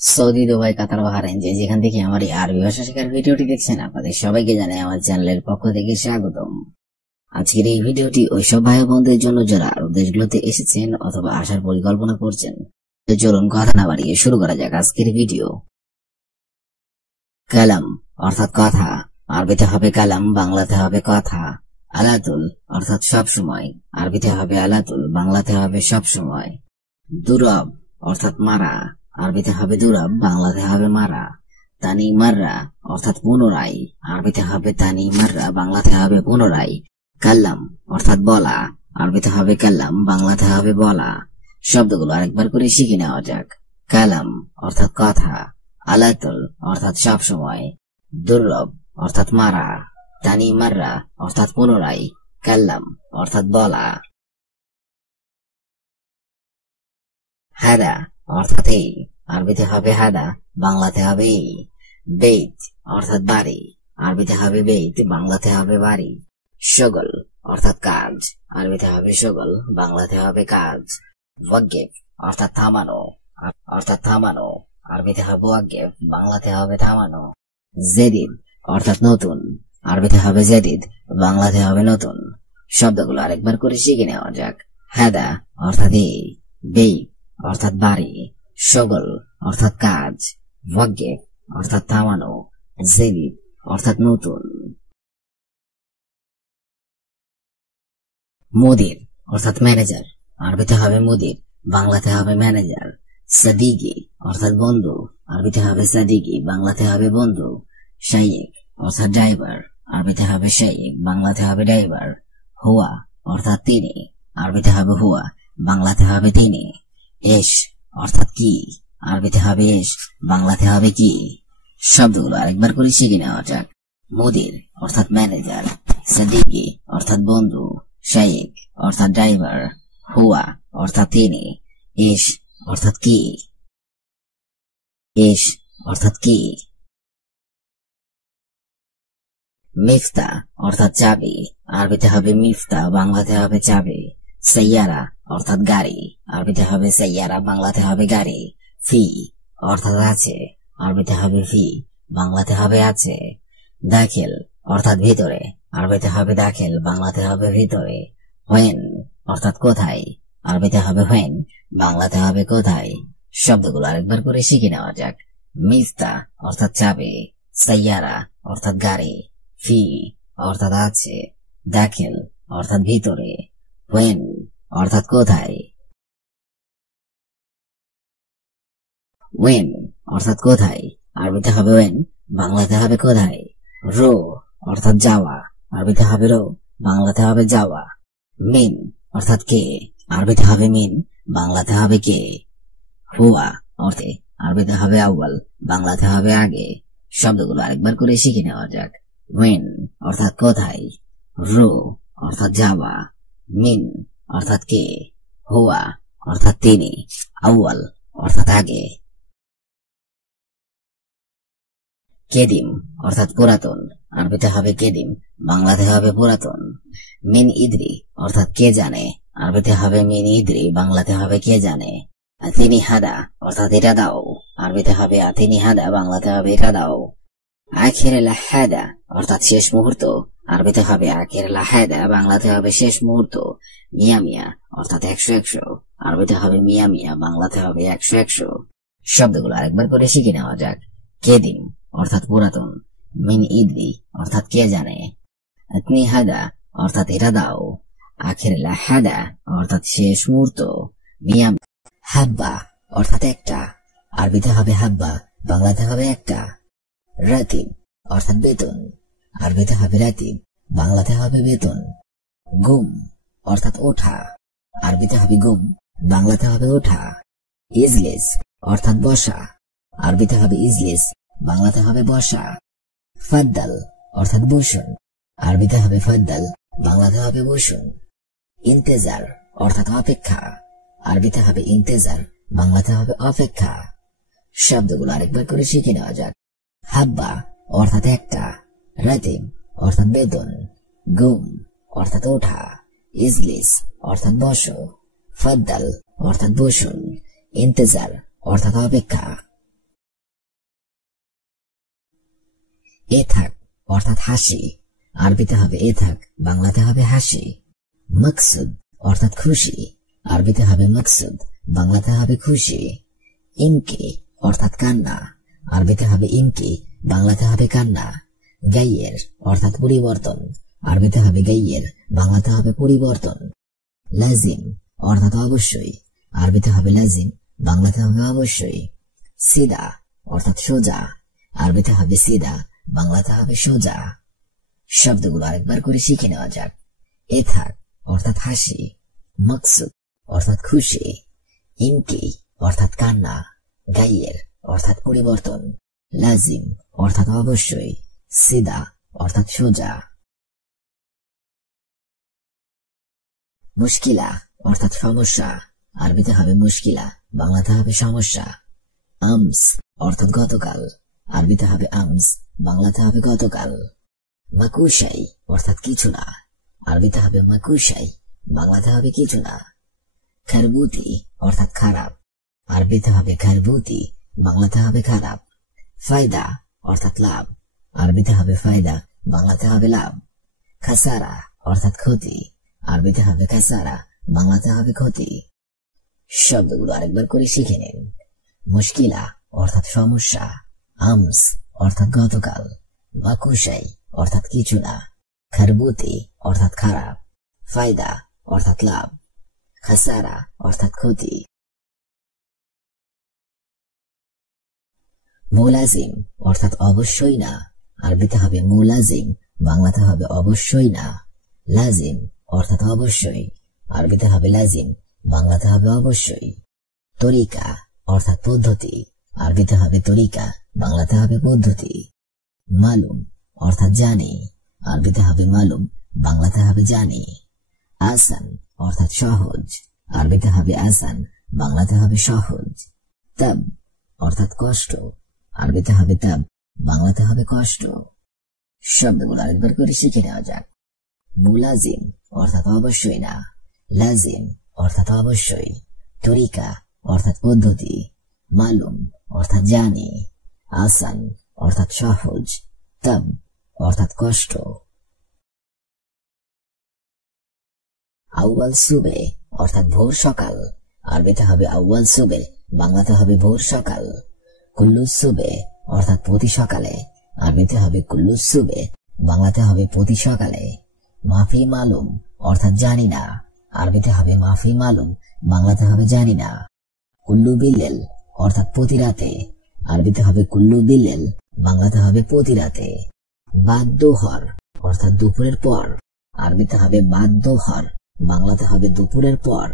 Saudi, Dubai, কাতার, Bahrain যেখান থেকে আমার এই আরবি ভাষা শেখার ভিডিওটি দেখছেন, আপনাদের সবাইকে জানাই আমার চ্যানেলের পক্ষ থেকে স্বাগতম। আজকের এই ভিডিওটি ওইসব ভাই বোনদের জন্য যারা আরব দেশগুলোতে এসেছেন অথবা আসার পরিকল্পনা করছেন। তো চলুন কথা না বাড়িয়ে শুরু করা যাক আজকের ভিডিও। কালাম অর্থাৎ কথা, আরবিতে হবে কালাম, বাংলাতে হবে কথা। আলাতুল অর্থাৎ সব সময়, আরবিতে হবে আলাতুল, বাংলাতে হবে সব সময়। দুরব অর্থাৎ মারা, আরবিতে হবে দুরব, বাংলাতে হবে মারা। তানি মাররা অর্থাৎ পুনরায়, আরবিতে হবে তানি মাররা, বাংলাতে হবে পুনরায়। কাল্লাম অর্থাৎ বলা, আরবিতে হবে কাল্লাম, বাংলাতে হবে বলা। শব্দগুলো আরেকবার করে শিখে নেওয়া যাক। কালাম অর্থাৎ কথা, আলাতুল অর্থাৎ সব সময়, দুর্লভ অর্থাৎ মারা, তানি মাররা অর্থাৎ পুনরায়, কাল্লাম অর্থাৎ বলা। হাদা অর্থাৎ এই, আরবিতে হবে হাদা, বাংলাতে হবে এই। বেইত অর্থাৎ বাড়ি, আরবিতে হবে বেইত, বাংলাতে হবে বাড়ি। শগল অর্থাৎ কাজ, আরবিতে হবে শগল, বাংলাতে হবে কাজ। ওয়াগেফ অর্থাৎ থামানো, আরবিতে হবে ওয়াগেফ, বাংলাতে হবে থামানো। জেদিদ অর্থাৎ নতুন, আরবিতে হবে জেদিদ, বাংলাতে হবে নতুন। শব্দগুলো আরেকবার করে শিখে নেওয়া যাক। হাদা অর্থাৎ এই, বেইত অর্থাৎ বাড়ি, শগল অর্থাৎ কাজ, ওয়াগেফ অর্থাৎ থামানো, জেদিদ অর্থাৎ নতুন। মুদির অর্থাৎ ম্যানেজার, আরবিতে হবে মুদির, বাংলাতে হবে ম্যানেজার। সাদিকি অর্থাৎ বন্ধু, আরবিতে হবে সাদিকি, বাংলাতে হবে বন্ধু। শাইক অর্থাৎ ড্রাইভার, আরবিতে হবে শাইক, বাংলাতে হবে ড্রাইভার। হুয়া অর্থাৎ তিনি, আরবিতে হবে হুয়া, বাংলাতে হবে তিনি। এস অর্থাৎ কি, আরবিতে হবে এস, বাংলাতে হবে কি। শব্দগুলো আরেকবার করে শিখে নেওয়া যাক। মুদির অর্থাৎ ম্যানেজার, সাদিকি অর্থাৎ বন্ধু, শাইক অর্থাৎ ড্রাইভার, হুয়া অর্থাৎ তিনি, এস অর্থাৎ কি। এস অর্থাৎ কি। মিফতা অর্থাৎ চাবি, আরবিতে হবে মিফতা, বাংলাতে হবে চাবি। সাইয়ারা অর্থাৎ গাড়ি, আরবিতে হবে সাইয়ারা, বাংলাতে হবে গাড়ি। ফি অর্থাৎ আছে, আরবিতে হবে ফি, বাংলাতে হবে আছে। দাখিল অর্থাৎ ভিতরে, আরবিতে হবে দাখিল, বাংলাতে হবে ভিতরে। হোয়েন অর্থাৎ কোথায়, আরবিতে হবে হোয়েন, বাংলাতে হবে কোথায়। শব্দগুলো আরেকবার করে শিখে নেওয়া যাক। মিফতা অর্থাৎ চাবি, সাইয়ারা অর্থাৎ গাড়ি, ফি অর্থাৎ আছে, দাখিল অর্থাৎ ভিতরে, হোয়েন অর্থাৎ কোথায়। ওয়েন অর্থাৎ কোথায়, আরবিতে হবে ওয়েন, বাংলাতে হবে কোথায়। রো অর্থাৎ যাওয়া, আরবিতে হবে রো, বাংলাতে হবে যাওয়া। মিন অর্থাৎ কে, আরবিতে হবে মিন, বাংলাতে হবে কে। হুয়া অর্থে, আরবিতে হবে আউয়াল, বাংলাতে হবে আগে। শব্দগুলো আরেকবার করে শিখে নেওয়া যাক। ওয়েন অর্থাৎ কোথায়, রো অর্থাৎ যাওয়া, মিন অর্থাৎ কে, হুয়া অর্থাৎ তিনি, আউয়াল অর্থাৎ আগে। কেদিম অর্থাৎ পুরাতন, আরবিতে হবে কেদিম, বাংলাতে হবে পুরাতন। মিন ইদ্রি অর্থাৎ কে জানে, আরবিতে হবে মিন ইদ্রি, বাংলাতে হবে কে জানে। আতিনি হাদা অর্থাৎ এটা দাও, আরবিতে হবে আতিনি হাদা, বাংলাতে হবে এটা দাও। আখির লাহাদা অর্থাৎ শেষ মুহূর্ত, আরবিতে হবে আখির লাহাদা, বাংলাতে হবে শেষ মুহূর্ত। মিয়া মিয়া অর্থাৎ 100, আরবিতে হবে মিয়া মিয়া, বাংলাতে হবে 100। শব্দগুলো আরেকবার করে শিখে নেওয়া যাক। কেদিম অর্থাৎ পুরাতন, মিন ইদ্রি অর্থাৎ কে জানে, আতনি হাদা অর্থাৎ এটা দাও, আখির লাহাদা অর্থাৎ শেষ মুহূর্ত, মিয়া। হাব্বা অর্থাৎ একটা, আরবিতে হবে হাব্বা, বাংলাতে হবে একটা। রাতিব অর্থাৎ বেতন, আরবিতে হবে রাতিব, বাংলাতে হবে বেতন। গুম অর্থাৎ ওঠা, আরবিতে হবে গুম, বাংলাতে হবে ওঠা। ইজলিস অর্থাৎ বসা, আরবিতে হবে ইজলিস, বাংলাতে হবে বসা। ফাদ্দাল অর্থাৎ বসুন, আরবিতে হবে ফাদ্দাল, বাংলাতে হবে বসুন। ইন্তেজার অর্থাৎ অপেক্ষা, আরবিতে হবে ইন্তেজার, বাংলাতে হবে অপেক্ষা। শব্দগুলো আরেকবার করে শিখে নেওয়া যাক। হাব্বা অর্থাৎ একটা, রাতিব অর্থাৎ বেতন, গুম অর্থাৎ ওঠা, ইজলিস অর্থাৎ বসো, ফাদ্দাল অর্থাৎ বসুন, ইন্তেজার অর্থাৎ অপেক্ষা। এথাক অর্থাৎ হাসি, আরবিতে হবে এথাক, বাংলাতে হবে হাসি। মকসুদ অর্থাৎ খুশি, আরবিতে হবে মকসুদ, বাংলাতে হবে খুশি। ইমকি অর্থাৎ কান্না, আরবিতে হবে ইমকি, বাংলাতে হবে কান্না। গাইয়ের অর্থাৎ পরিবর্তন, আরবিতে হবে গাইয়ের, বাংলাতে হবে পরিবর্তন। লাজিম অর্থাৎ অবশ্যই, আরবিতে হবে লাজিম, বাংলাতে হবে অবশ্যই। সিদা অর্থাৎ সোজা, আরবিতে হবে সিদা, বাংলাতে হবে সোজা। শব্দগুলো আরেকবার করে শিখে নেওয়া যাক। এথাক অর্থাৎ হাসি, মকসুদ অর্থাৎ খুশি, ইমকি অর্থাৎ কান্না, গাইয়ের অর্থাৎ পরিবর্তন, লাজিম অর্থাৎ অবশ্যই, সিদা অর্থাৎ সোজা। মুশকিলা অর্থাৎ সমস্যা, আরবিতে হবে মুশকিলা, বাংলাতে হবে সমস্যা। আমস অর্থাৎ গতকাল, আরবিতে হবে আমস, বাংলাতে হবে গতকাল। মাকুশাই অর্থাৎ কিছু না, আরবিতে হবে মাকুশাই, বাংলাতে হবে কিছু না। খারবুতি অর্থাৎ খারাপ, আরবিতে হবে খারবুতি, বাংলাতে হবে খারাপ। ফায়দা অর্থাৎ লাভ, আরবিতে হবে ফায়দা, বাংলাতে হবে লাভ। খাসারা অর্থাৎ ক্ষতি, আরবিতে হবে খাসারা, বাংলাতে হবে ক্ষতি। শব্দগুলো আরেকবার করে শিখে নিন। মুশকিলা অর্থাৎ সমস্যা, আমস অর্থাৎ গতকাল, মাকুশাই অর্থাৎ কিছু না, খারবুতি অর্থাৎ খারাপ, ফায়দা অর্থাৎ লাভ, খাসারা অর্থাৎ ক্ষতি। মুলাজিম অর্থাৎ অবশ্যই না, আরবিতে হবে মুলাজিম, বাংলাতে হবে অবশ্যই না। লাজিম অর্থাৎ অবশ্যই, আরবিতে হবে লাজিম, বাংলাতে হবে অবশ্যই। তরিকা অর্থাৎ পদ্ধতি, আরবিতে হবে তরিকা, বাংলাতে হবে পদ্ধতি। মালুম অর্থাৎ জানি, আরবিতে হবে মালুম, বাংলাতে হবে জানি। আসান অর্থাৎ সহজ, আরবিতে হবে আসান, বাংলাতে হবে সহজ। তাব অর্থাৎ কষ্ট, আরবিতে হবে তাব, বাংলাতে হবে কষ্ট। শব্দগুলো আরেকবার করে শিখে নেওয়া যাক। মুলাজিম অর্থাৎ অবশ্যই না, লাজিম অর্থাৎ অবশ্যই, তরিকা অর্থাৎ পদ্ধতি, মালুম অর্থাৎ জানি, আসান অর্থাৎ সহজ, তাব অর্থাৎ কষ্ট। আউয়াল সুবে অর্থাৎ ভোর সকাল, আরবিতে হবে আউয়াল সুবে, বাংলাতে হবে ভোর সকাল। কুল্লু সুবে অর্থাৎ প্রতি সকালে, আরবিতে হবে কুল্লু সুবে, বাংলাতে হবে প্রতি সকালে। মাফি মালুম অর্থাৎ জানি না, আরবিতে হবে মাফি মালুম, বাংলাতে হবে জানি না। কুল্লু বিল্লেল অর্থাৎ প্রতি রাতে, আরবিতে হবে কুল্লু বিল্লেল, বাংলাতে হবে প্রতি রাতে। বাদ দোহর অর্থাৎ দুপুরের পর, আরবিতে হবে বাদ দোহর, বাংলাতে হবে দুপুরের পর।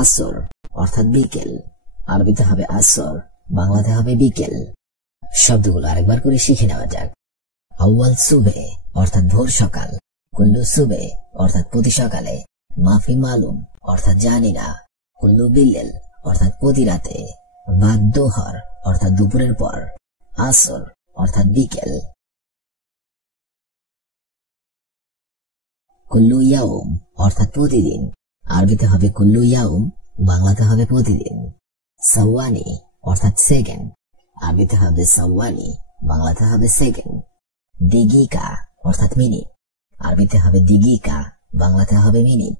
আসর অর্থাৎ বিকেল, আরবিতে হবে আসর, বাংলাতে হবে বিকেল। শব্দগুলো আরেকবার করে শিখে নেওয়া যাক। আউয়াল সুবে অর্থাৎ ভোর সকাল, কুল্লু সুবে অর্থাৎ প্রতি সকালে, মাফি মালুম অর্থাৎ জানি না, কুল্লু বিল্লেল অর্থাৎ প্রতি রাতে, বাদ দোহর অর্থাৎ দুপুরের পর, আসর অর্থাৎ বিকেল। কুল্লু ইয়াউম অর্থাৎ প্রতিদিন, আরবিতে হবে কুল্লু ইয়াউম, বাংলাতে হবে প্রতিদিন। সাওয়ানি অর্থাৎ সেকেন্ড, আরবিতে হবে সাওয়ানি, বাংলাতে হবে সেকেন্ড। দিগিকা অর্থাৎ মিনিট, আরবিতে হবে দিগিকা, বাংলাতে হবে মিনিট।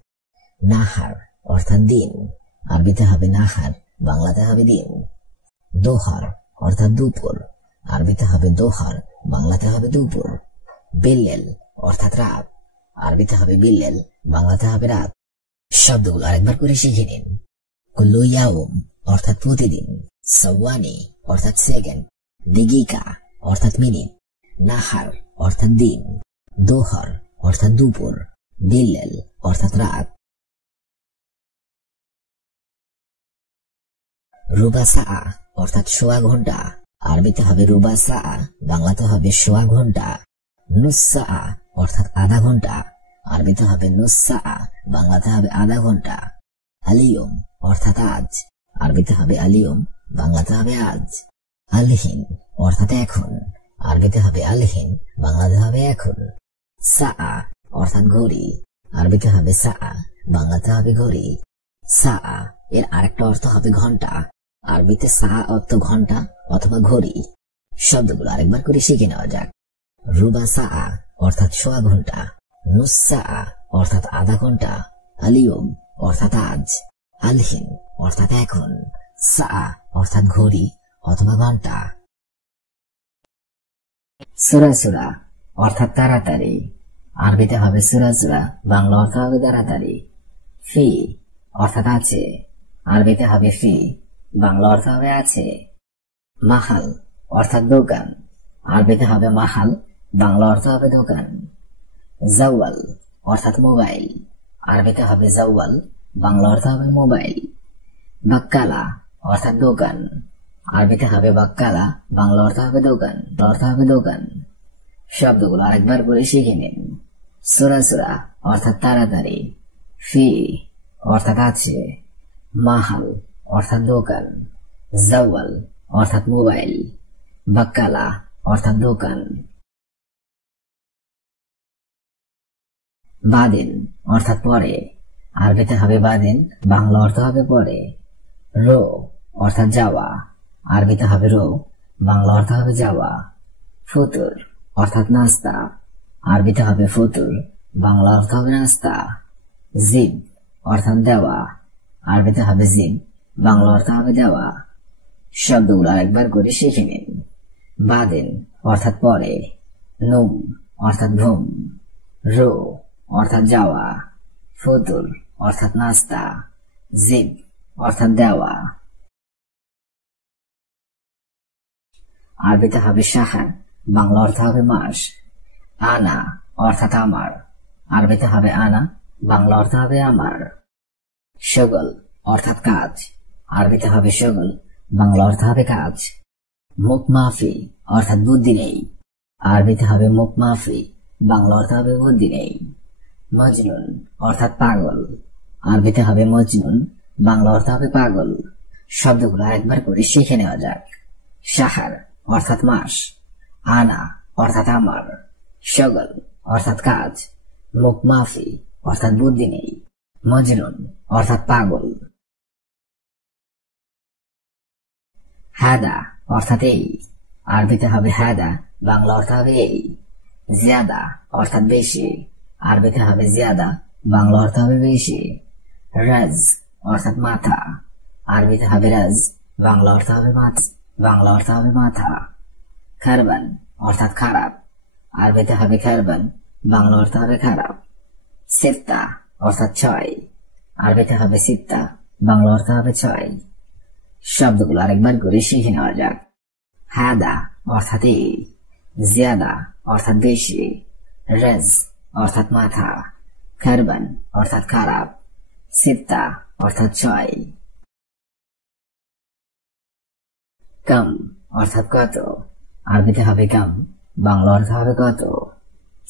নাহার অর্থাৎ দিন, আরবিতে হবে নাহার, বাংলাতে হবে দিন। দোহর অর্থাৎ দুপুর, আরবিতে হবে দোহর, বাংলাতে হবে দুপুর। বিল্লেল অর্থাৎ রাত, আরবিতে হবে বিল্লেল, বাংলাতে হবে রাত। শব্দগুলো আরেকবার করে শিখে নিন। কুল্লু ইয়াউম অর্থাৎ প্রতিদিন, সাওয়ানি অর্থাৎ সেকেন্ড, দিগিকা অর্থাৎ মিনিট, নাহার অর্থাৎ দিন, দোহর অর্থাৎ দুপুর, বিল্লেল অর্থাৎ রাত। রুবা সাআ অর্থাৎ সোয়া ঘন্টা, আরবিতে হবে রুবা সাআ, বাংলাতে হবে সোয়া ঘন্টা। নুস সাআ অর্থাৎ আধা ঘন্টা, আরবিতে হবে নুস সাআ, বাংলাতে হবে আধা ঘন্টা। আলিয়ম অর্থাৎ আজ, আরবিতে হবে আলিয়ম, বাংলাতে হবে আজ। আলহিন অর্থাৎ এখন, আরবিতে হবে আলহিন, বাংলাতে হবে এখন। সাআ অর্থাৎ ঘড়ি, আরবিতে হবে সাআ, বাংলাতে হবে ঘড়ি। সাআ এর আরেকটা অর্থ হবে ঘন্টা, আরবিতে সাআ অর্থ ঘন্টা অথবা ঘড়ি। শব্দগুলো আরেকবার করে শিখে নেওয়া যাক। রুবা সা অর্থাৎ সোয়া ঘন্টা, নুস সা অর্থাৎ আধা ঘন্টা, আলিয়ম অর্থাৎ আজ, আলহিন অর্থাৎ এখন, সা অর্থাৎ ঘড়ি অথবা ঘন্টা। সুরাসুরা অর্থাৎ তাড়াতাড়ি, আরবিতে হবে সুরাসুরা, বাংলা অর্থ হবে তাড়াতাড়ি। ফি অর্থাৎ আছে, আরবিতে হবে ফি, বাংলা অর্থ হবে আছে। মাহাল অর্থাৎ দোকান, আরবিতে হবে মাহাল, বাংলা অর্থ হবে দোকান। জাওয়াল অর্থাৎ মোবাইল, আরবিতে হবে জাওয়াল, বাংলা অর্থ হবে মোবাইল। বাক্কালা অর্থাৎ দোকান, আরবিতে হবে বাক্কালা, বাংলা অর্থ হবে দোকান, অর্থ হবে দোকান। শব্দগুলো আরেকবার করে শিখে নিন। সুরাসুরা অর্থাৎ তাড়াতাড়ি, ফি অর্থাৎ আছে, মাহাল অর্থাৎ দোকান, জাওয়াল অর্থাৎ মোবাইল, বাক্কালা অর্থাৎ দোকান। বাদিন অর্থাৎ পরে, আরবিতে হবে বাদিন, বাংলা অর্থ হবে পরে। রো অর্থাৎ যাওয়া, আরবিতে হবে রো, বাংলা অর্থ হবে যাওয়া। ফুতুর অর্থাৎ নাস্তা, আরবিতে হবে ফুতুর, বাংলা অর্থ হবে নাস্তা। জিব অর্থাৎ দেওয়া, আরবিতে হবে জিব, বাংলা অর্থ হবে দেওয়া। শব্দগুলো আরেকবার করে শিখে নিন। বাদিন অর্থাৎ পরে, নুম অর্থাৎ ঘুম, রো অর্থাৎ যাওয়া, ফুতুর অর্থাৎ নাস্তা, জিব অর্থাৎ দেওয়া। আরবিতে হবে শাহার, বাংলা অর্থ হবে মাস। আনা অর্থাৎ আমার, আরবিতে হবে আনা, বাংলা অর্থ হবে আমার। শগল অর্থাৎ কাজ, আরবিতে হবে শগল, বাংলা অর্থ হবে কাজ। মুখ মাফি অর্থাৎ বুদ্ধি নেই, আরবিতে হবে মুখ মাফি, বাংলা অর্থ হবে বুদ্ধি নেই। মজনুন অর্থাৎ পাগল, আরবিতে হবে মজনুন, বাংলা অর্থ হবে পাগল। শব্দগুলো একবার করে শিখে নেওয়া যাক। শাহার অর্থাৎ মাস, আনা অর্থাৎ আমার, শগল অর্থাৎ কাজ, মুখ মাফি অর্থাৎ বুদ্ধি নেই, মজনুন অর্থাৎ পাগল। হাদা অর্থাৎ এই, আরবিতে হবে হাদা, বাংলা অর্থ হবে এই। জিয়াদা অর্থাৎ বেশি, আরবিতে হবে জিয়াদা, বাংলা অর্থ হবে বেশি। রাজ অর্থাৎ মাথা, আরবিতে হবে রাজ, বাংলা অর্থ হবে মাথা, বাংলা অর্থ হবে মাথা। খারবান অর্থাৎ খারাপ, আরবিতে হবে খারবান, বাংলা অর্থ হবে খারাপ। সিত্তা অর্থাৎ ছয়, আরবিতে হবে সিত্তা, বাংলা অর্থ হবে ছয়। শব্দগুলো আরেকবার করে শিখে নেওয়া যাক। হাদা অর্থাৎ এই, জিয়াদা অর্থাৎ বেশি, রাজ অর্থাৎ মাথা, খারবান অর্থাৎ খারাপ, সিত্তা অর্থাৎ ছয়। কম অর্থাৎ কত, আরবিতে হবে কম, বাংলা অর্থ হবে কত।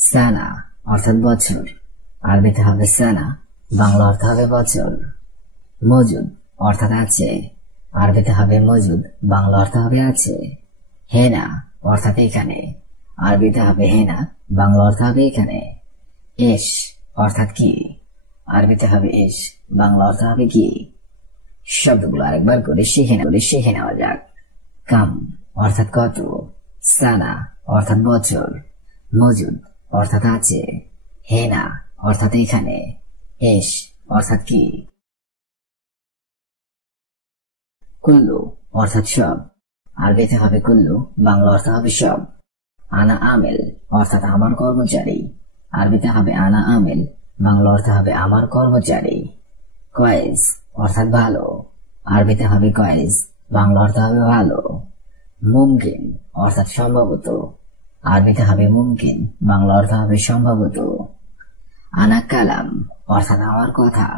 সানা অর্থাৎ বছর, আরবিতে হবে সানা, বাংলা অর্থ হবে বছর। মজুদ অর্থাৎ আছে, আরবিতে হবে মজুদ, বাংলা অর্থ হবে আছে। হেনা অর্থাৎ এখানে, আরবিতে হবে হেনা, বাংলা অর্থ হবে এখানে। এস অর্থাৎ কি, আরবিতে হবে এস, বাংলা অর্থ হবে কি। শব্দগুলো আরেকবার করে শিখে নেওয়া যাক। কাম অর্থাৎ কত, সানা অর্থাৎ বছর, মজুদ অর্থাৎ আছে, হেনা অর্থাৎ এখানে, এস অর্থাৎ কি। কুল্লু অর্থাৎ সব, আরবিতে হবে কুল্লু, বাংলা অর্থ হবে সব। আনা আমেল অর্থাৎ আমার কর্মচারী, আরবিতে হবে আনা আমেল, বাংলা অর্থ হবে আমার কর্মচারী। কয়েস অর্থাৎ ভালো, আরবিতে হবে কয়েস, বাংলা অর্থ হবে ভালো। মুমকিন অর্থাৎ সম্ভবত, আরবিতে হবে মুমকিন, বাংলা অর্থ হবে সম্ভবত। আনা কালাম অর্থাৎ আমার কথা,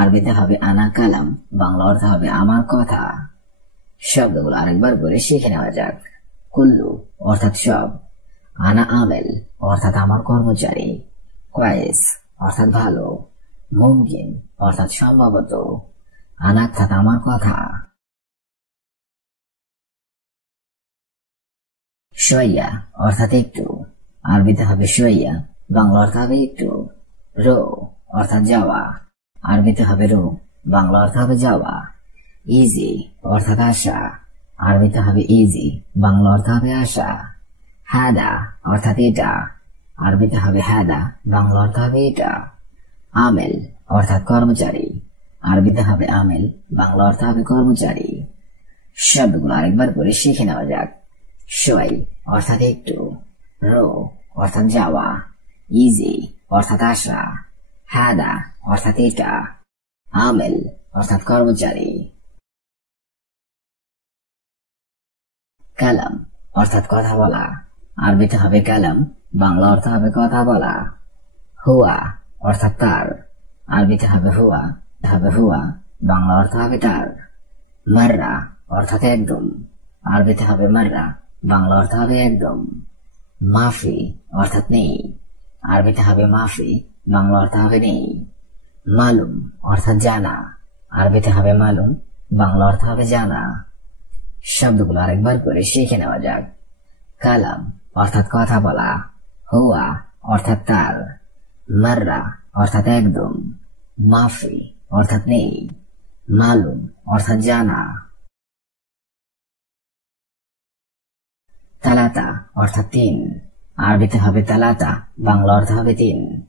আরবিতে হবে আনা কালাম, বাংলা অর্থ হবে আমার কথা। শব্দগুলো আরেকবার করে শিখে নেওয়া যাক। কুল্লু অর্থাৎ সব, আনা আমেল অর্থাৎ আমার কর্মচারী, কয়েস অর্থাৎ ভালো, মুমকিন অর্থাৎ সম্ভবত, আনা অর্থাৎ আমার কথা। শোয়া অর্থাৎ একটু, আরবিতে হবে শোয়া, বাংলা অর্থ হবে একটু। রো অর্থাৎ যাওয়া, আরবিতে হবে রো, বাংলা অর্থ হবে যাওয়া। ইজি অর্থাৎ আশা, আরবিতে হবে ইজি, বাংলা অর্থ হবে আশা। হাদা অর্থাৎ এটা, আরবিতে হবে হাদা, বাংলা অর্থ হবে এটা। আমেল অর্থাৎ কর্মচারী, আরবিতে হবে আমেল, বাংলা অর্থ হবে কর্মচারী। শব্দগুলো আরেকবার করে শিখে নেওয়া যাক। শোয় অর্থাৎ একটু, রো অর্থাৎ যাওয়া, ইজি অর্থাৎ আসা, হাদা অর্থাৎ এটা, আমেল অর্থাৎ কর্মচারী। কালাম অর্থাৎ কথা বলা, আরবিতে হবে কালাম, বাংলা অর্থ হবে কথা বলা। হুয়া অর্থাৎ তার, আরবিতে হবে হুয়া, বাংলা অর্থ হবে তার। মাররা অর্থাৎ একদম, আরবিতে হবে মাররা, বাংলা অর্থ হবে একদম। মাফি অর্থাৎ নেই, আরবিতে হবে মাফি, বাংলা অর্থ হবে নেই। মালুম অর্থাৎ জানা, আরবিতে হবে মালুম, বাংলা অর্থ হবে জানা। শব্দগুলো আরেকবার করে শিখে নেওয়া যাক। কালাম অর্থাৎ কথা বলা, হুয়া অর্থাৎ তার, মাররা অর্থাৎ একদম, মাফি অর্থাৎ নেই, মালুম অর্থাৎ জানা। তালাতা অর্থাৎ তিন, আরবিতে হবে তালাতা, বাংলা অর্থ হবে তিন।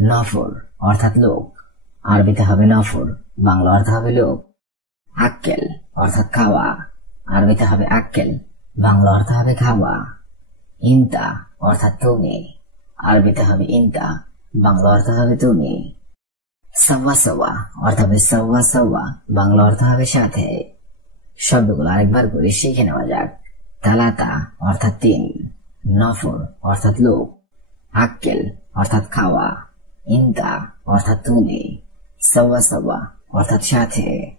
নফর অর্থাৎ লোক, আরবিতে হবে নফর, বাংলা অর্থ হবে লোক। আক্কেল অর্থাৎ খাওয়া, আরবিতে হবে আক্কেল, বাংলা অর্থ হবে খাওয়া। ইনতা অর্থাৎ তুমি, আরবিতে হবে ইনতা, বাংলা অর্থ হবে তুমি। সাওয়া সাওয়া অর্থ হবে সাওয়া সাওয়া, বাংলা অর্থ হবে সাথে। শব্দগুলো আরেকবার করে শিখে নেওয়া যাক। তালাতা অর্থাৎ তিন, নফর অর্থাৎ লোক, আক্কেল অর্থাৎ খাওয়া, ইনতা অর্থাৎ তুমি, সাওয়া সাওয়া অর্থাৎ সাথে।